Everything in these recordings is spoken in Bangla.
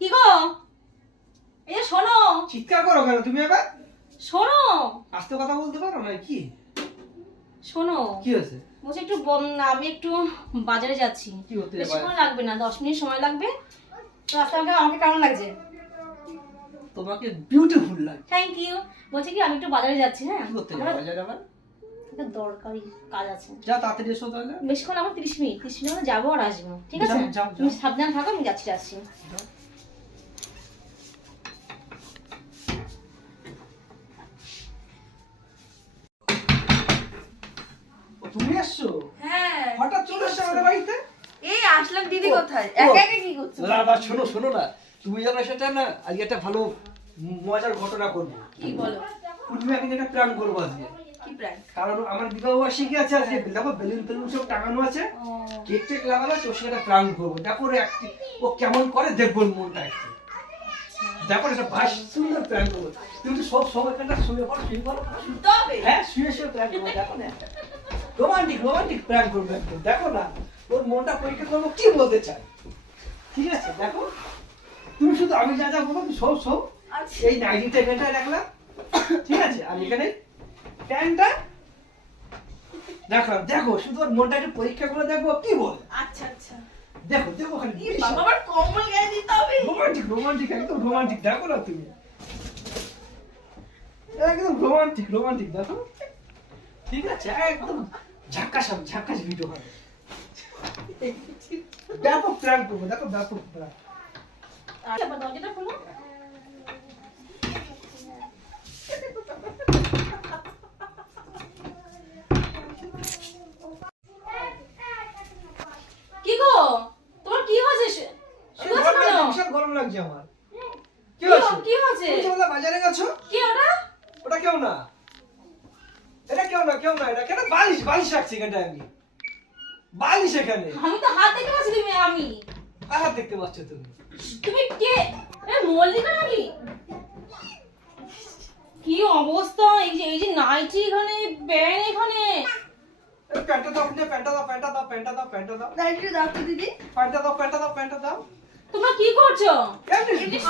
কি গো? যে শোনো। চিৎকার করো কেন তুমি এবার শোনো। আস্তে কথা বলতে পারো না কি? শোনো কি হয়েছে? বলছি একটু আমি একটু বাজারে যাচ্ছি। কি হতে বেশিক্ষণ লাগবে না দশ মিনিট সময় লাগবে। তো আজকে আমাকে আমাকে কেমন লাগছে? তোমাকে বিউটিফুল লাগে থ্যাংক ইউ বলছি কি আমি একটু বাজারে যাচ্ছি হ্যাঁ? কি করতে বাজারে আবার? একটা দরকারি কাজ আছে। যা তাড়াতাড়ি এসো তাহলে। বেশিক্ষণ আমার তিরিশ মিনিট তিরিশ মিনিট যাব আর আসব ঠিক আছে। তুমি সাবধান থাকো আমি যাচ্ছি যাচ্ছি। তুমি এসছো? হ্যাঁ। হঠাৎ চলে এসছো আমাদের বাড়িতে? এই আসলাম দিদি কোথায়। একা একা কি করছ? না না শোনো শোনো না। তুমি যখন সেটা না আজকে একটা ভালো মজার ঘটনা করব। কি বলো? কিন্তু একটা প্রাণ করব আজকে। কি কারণ আমার বিবাহ বার্ষিকী আছে আজকে দেখো বেলুন টেলুন সব টাঙানো আছে। কেক টেক ওর সাথে একটা প্ল্যান করব। দেখো ওর একটি ও কেমন করে দেখব মনটা একটু। দেখো একটা ভাই সুন্দর প্ল্যান করব। তুমি তো সব সময় একটা শুয়ে পড়ো শুয়ে পড়ো। হ্যাঁ শুয়ে শুয়ে প্ল্যান করব দেখো না। রোমান্টিক রোমান্টিক প্ল্যান করব একদম দেখো না। ওর মনটা পরীক্ষা করব কি বলতে চায় ঠিক আছে দেখো। তুমি শুধু আমি যা যা বলব সব সব আচ্ছা। এই নাইটি টেবিলটা রাখলাম। ঠিক আছে আর এখানে প্যান্টটা? দেখলাম দেখো শুধু ওর মনটা একটু পরীক্ষা করে দেখব কি বল? আচ্ছা আচ্ছা। দেখো দেখো খালি বাবা আবার কম্বল গায়ে দিতে হবে? রোমান্টিক রোমান্টিক একদম রোমান্টিক দেখো না তুমি। একদম রোমান্টিক রোমান্টিক দেখো। ঠিক আছে একদম ঝাক্কাস ঝাক্কাস ভিডিও হবে। ব্যাপক প্ল্যান করব দেখো ব্যাপক প্ল্যান আচ্ছা দরজাটা খোলো কি গো তোমার কি হয়েছে শুয়ে ভীষণ গরম লাগছে আমার। কি হয়েছে? কি হয়েছে? তুমি বললে বাজারে গেছো? কি ওটা ওটা কেউ না। এটা কেউ না কেউ না এটা কেন বালিশ বালিশ রাখছি এখানটায় আমি। বালিশ এখানে। আমি তো হাত দেখতে পাচ্ছি তুমি আমি। আহার দেখতে পাচ্ছ তুমি? তুমি কে? এ মল্লিকা নাকি? কি অবস্থা? এই যে এই যে নাইটি এখানে প্যান্ট এখানে। প্যান্টটা দাও প্যান্টটা দাও প্যান্টটা দাও প্যান্টটা দাও প্যান্টটা দাও। লাইটটা দাও দিদি। প্যান্টটা দাও প্যান্টটা দাও প্যান্টটা দাও। তোমরা কি করছ?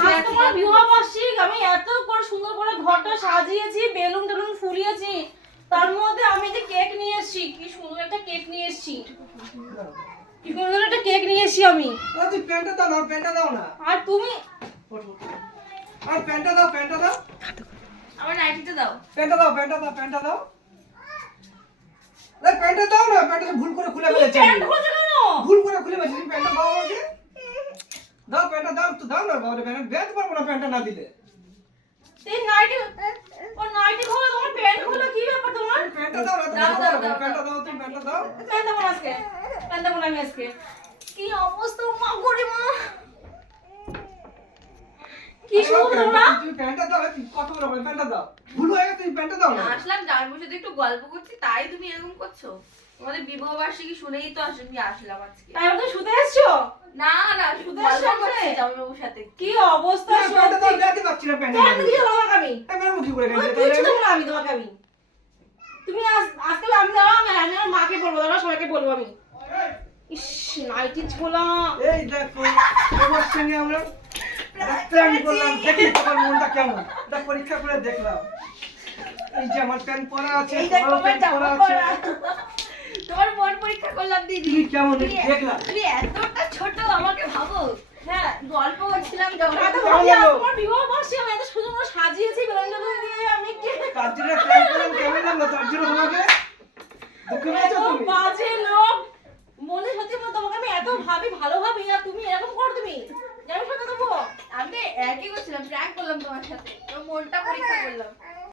আজ তোমার বিবাহ বার্ষিক আমি এত করে সুন্দর করে ঘরটা সাজিয়েছি বেলুন টেলুন ফুলিয়েছি তার মধ্যে আমি যে কেক নিয়ে এসেছি কি সুন্দর একটা কেক নিয়ে এসেছি। কি সুন্দর একটা কেক নিয়ে এসেছি আমি। না, তুই প্যান্টটা দাও না প্যান্টটা দাও না। আর তুমি? আর প্যান্টটা দাও প্যান্টটা দাও। আমার নাইটিটা দাও। প্যান্টটা দাও প্যান্টটা দাও প্যান্টটা দাও। প্যান্টটা দাও না প্যান্টটা ভুল করে খুলে ফেলেছি ভুল করে খুলে ফেলেছি তুমি প্যান্টটা দাও আমাকে দাও প্যান্টটা দাও না বাবা প্যান্ট বেঁধ পারব না প্যান্টটা না দিলে। এই নাইটি ও নাইটি খোলো তোমার প্যান্ট খোলো কি ব্যাপার তোমার? প্যান্টটা দাও দাও, দাও, দাও, প্যান্টটা দাও। তুমি প্যান্টটা দাও। প্যান্ট দেবো আজকে প্যান্ট দেবো আমি আজকে। কি অবস্থা মা গরি মা। কি সুন্দর তোমরা তুমি প্যান্টটা দাও তুমি কত বড় হবে প্যান্টটা দাও। ভুল হয়ে গেছে তুমি প্যান্টটা দাও না। আসলাম জামাইবাবুর সাথে একটু গল্প করছি তাই তুমি এরকম করছ? তোমাদের বিবাহ বার্ষিকী শুনেই তো আসলে আসলাম আজকে। তাই আমাদের শুতে এসছো? না না শুধু শুধু গল্প সামনে? করছি জামাইবাবুর সাথে। কি অবস্থা প্যান্টটা দাও সত্যি? পাচ্ছি না প্যান্টটা। প্যান্ট দিয়ে তোমাকে আমি? আমি মেরামো কি করে গেছি কিচ্ছু দেবো না আমি তোমাকে আমি। তুমি আজকে আমি দাঁড়াও আমি আমি আমার মাকে বলব দাঁড়াও সবাইকে বলব আমি। ইস নাইটি ছোলা। এই দেখো তোমার সঙ্গে আমরা। প্ল্যান করলাম দেখি তোমার মনটা কেমন? এটা পরীক্ষা করে দেখলাম। এই যে আমার প্যান্ট পরা আছে পরা তোমার মন পরীক্ষা করলাম দিদি। কেমন? দেখলাম। তুমি এতটা ছোট আমাকে ভাবো। হ্যাঁ গল্প করছিলাম যখন। বিবাহ বার্ষিকী আমি এত সুন্দর করে সাজিয়েছি বেলুন দিয়ে আমি কে তার জন্য প্ল্যান করলাম কেমন লাগল তার জন্য তোমাকে দুঃখ পেয়েছ তুমি? বাজে লোক। মনে সত্যি তোমাকে আমি এত ভাবি ভালো ভাবি আর তুমি এরকম করো তুমি। যাবে সাথে দেবো আমি একই করছিলাম প্র্যাঙ্ক করলাম তোমার সাথে। মনটা পরীক্ষা করলাম।